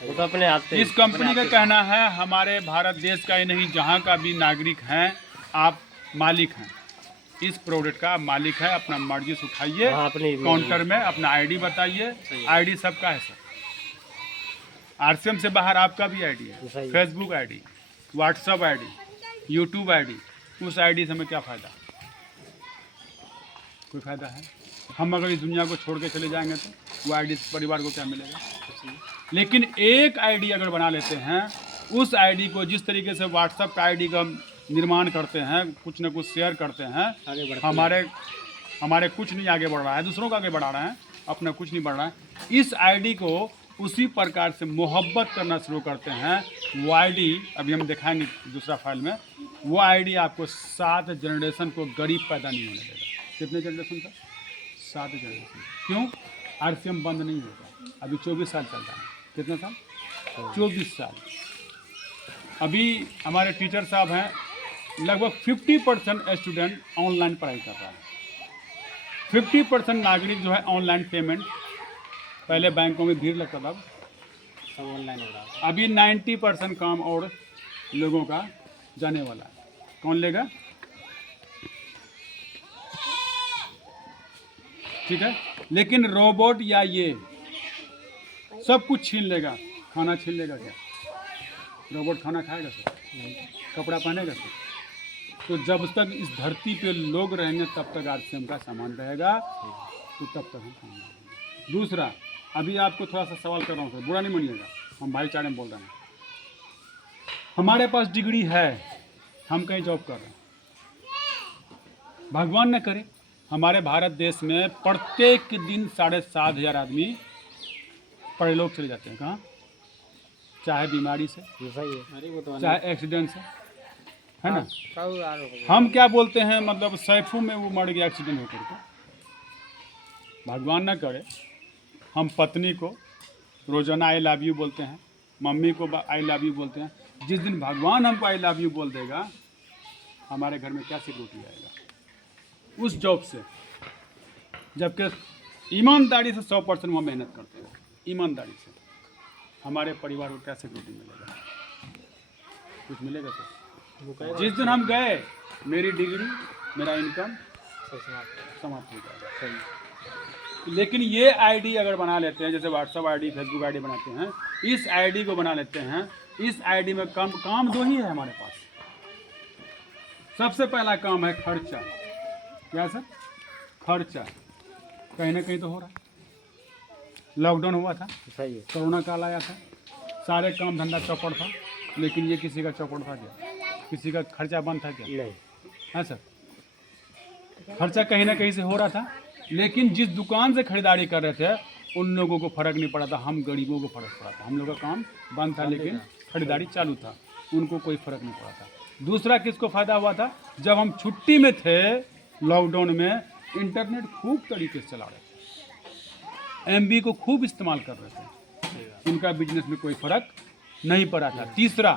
वो तो अपने हाथ पे इस कंपनी का कहना है हमारे भारत देश का ही नहीं, जहाँ का भी नागरिक हैं आप मालिक हैं, इस प्रोडक्ट का आप मालिक है। अपना मर्जी से उठाइए, हाँ, अपनी काउंटर में अपना आईडी बताइए। आईडी सबका है सर, आरसीएम से बाहर आपका भी आईडी है, सही है। Facebook ID, WhatsApp ID, YouTube ID. उस आईडी से हमें क्या फ़ायदा? कोई फ़ायदा है? हम अगर इस दुनिया को छोड़ के चले जाएंगे तो वो आईडी परिवार को क्या मिलेगा? लेकिन एक आईडी अगर बना लेते हैं, उस आईडी को जिस तरीके से व्हाट्सएप का आईडी का निर्माण करते हैं, कुछ न कुछ शेयर करते हैं, हमारे कुछ नहीं आगे बढ़ रहा है, दूसरों को आगे बढ़ा रहे हैं, अपना कुछ नहीं बढ़ रहा है। इस आईडी को उसी प्रकार से मोहब्बत करना शुरू करते हैं। वो आईडी अभी हम दिखाएंगे दूसरा फाइल में, वो आईडी आपको 7 जनरेशन को गरीब पैदा नहीं होने देगा। कितने जनरेशन सर? 7 जनरेशन। क्यों? आरसीएम बंद नहीं होगा। अभी 24 साल चल रहा है। कितने साल? 24 साल। अभी हमारे टीचर साहब हैं, लगभग 50% स्टूडेंट ऑनलाइन पढ़ाई कर रहा है। 50% नागरिक जो है ऑनलाइन पेमेंट, पहले बैंकों में भीड़ लगता था, सब ऑनलाइन हो रहा है। अभी 90% काम और लोगों का जाने वाला है। कौन लेगा? ठीक है, लेकिन रोबोट या ये सब कुछ छीन लेगा। खाना छीन लेगा क्या? रोबोट खाना खाएगा सर? नहीं। कपड़ा पहनेगा सर? तो जब तक इस धरती पे लोग रहेंगे तब तक आरसीएम का सामान रहेगा, तो तब तक हम काम करेंगे। दूसरा, अभी आपको थोड़ा सा सवाल कर रहा हूँ सर, बुरा नहीं मानिएगा, हम भाईचारे में बोल रहे हैं। हमारे पास डिग्री है, हम कहीं जॉब कर रहे हैं, भगवान न करे हमारे भारत देश में प्रत्येक दिन 7,500 आदमी परलोक चले जाते हैं। कहाँ? चाहे बीमारी से, चाहे एक्सीडेंट से, है ना? हम क्या बोलते हैं, मतलब सैफों में वो मर गया एक्सीडेंट होकर के। भगवान न करे हम पत्नी को रोजाना आई लव यू बोलते हैं, मम्मी को आई लव यू बोलते हैं। जिस दिन भगवान हमको आई लव यू बोल देगा, हमारे घर में क्या सिक्योरिटी आएगा उस जॉब से? जबकि ईमानदारी से 100% वो मेहनत करते हैं, ईमानदारी से हमारे परिवार को क्या सिक्योरिटी मिलेगा? कुछ मिलेगा सर? जिस दिन हम गए, मेरी डिग्री, मेरा इनकम समाप्त हो जाएगा। लेकिन ये आईडी अगर बना लेते हैं, जैसे व्हाट्सएप आईडी, फेसबुक आईडी बनाते हैं, इस आईडी को बना लेते हैं, इस आईडी में काम 2 ही है हमारे पास। सबसे पहला काम है खर्चा। क्या सर? खर्चा कहीं ना कहीं तो हो रहा है। लॉकडाउन हुआ था, सही है। कोरोना काल आया था, सारे काम धंधा चौपड़ था, लेकिन ये किसी का चौपड़ था क्या? किसी का खर्चा बंद था क्या? नहीं है सर? खर्चा कहीं ना कहीं से हो रहा था, लेकिन जिस दुकान से खरीदारी कर रहे थे उन लोगों को फर्क नहीं पड़ा था, हम गरीबों को फर्क पड़ा था। हम लोग का काम बंद था लेकिन खरीदारी चालू था, उनको कोई फर्क नहीं पड़ा था। दूसरा किसको फ़ायदा हुआ था? जब हम छुट्टी में थे लॉकडाउन में, इंटरनेट खूब तरीके से चला रहे थे, एमबी को खूब इस्तेमाल कर रहे थे, उनका बिजनेस में कोई फर्क नहीं पड़ा था। तीसरा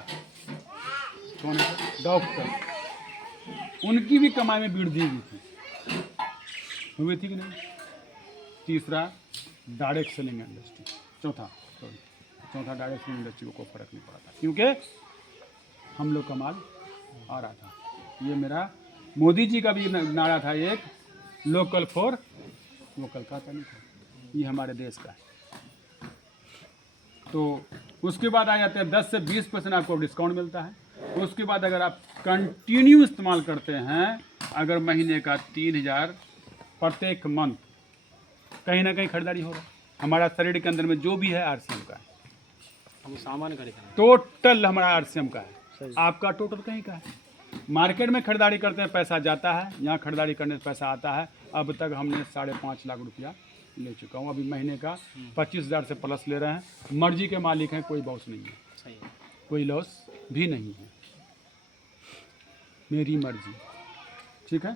कौन है? डॉक्टर, उनकी भी कमाई में वृद्धि हुई थी कि नहीं? तीसरा डायरेक्ट सेलिंग इंडस्ट्री, चौथा डायरेक्ट सेलिंग इंडस्ट्री को कोई फर्क नहीं पड़ा था, क्योंकि हम लोग का माल आ रहा था। ये मेरा मोदी जी का भी नारा था, एक लोकल फॉर वोकल का नहीं था, ये हमारे देश का है। तो उसके बाद आ जाते हैं 10 से 20% आपको डिस्काउंट मिलता है। उसके बाद अगर आप कंटिन्यू इस्तेमाल करते हैं, अगर महीने का 3,000 प्रत्येक मंथ, कहीं ना कहीं खरीदारी हो रहा है। हमारा शरीर के अंदर में जो भी है आरसीएम का है, हम सामान खरीदना टोटल हमारा आरसीएम का है। आपका टोटल कहीं का है। मार्केट में खरीदारी करते हैं, पैसा जाता है, यहाँ खरीदारी करने से पैसा आता है। अब तक हमने 5.5 लाख रुपया ले चुका हूँ। अभी महीने का 25,000 से प्लस ले रहे हैं। मर्जी के मालिक हैं, कोई बॉस नहीं है, सही है। कोई लॉस भी नहीं है, मेरी मर्जी। ठीक है,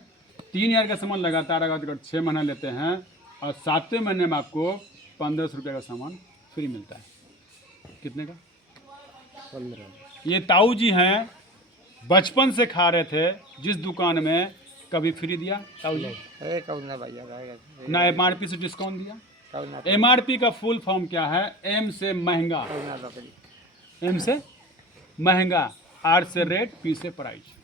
3,000 का सामान लगातार अगर 6 महीना लेते हैं और 7वें महीने में आपको 1500 रुपये का सामान फ्री मिलता है। कितने का? 15। ये ताऊ जी हैं, बचपन से खा रहे थे जिस दुकान में, कभी फ्री दिया ताऊ जी? कब ना भैया ना एमआरपी से डिस्काउंट दिया, MRP का फुल फॉर्म क्या है? M से महंगा, M से महंगा, R से रेट, P से प्राइस।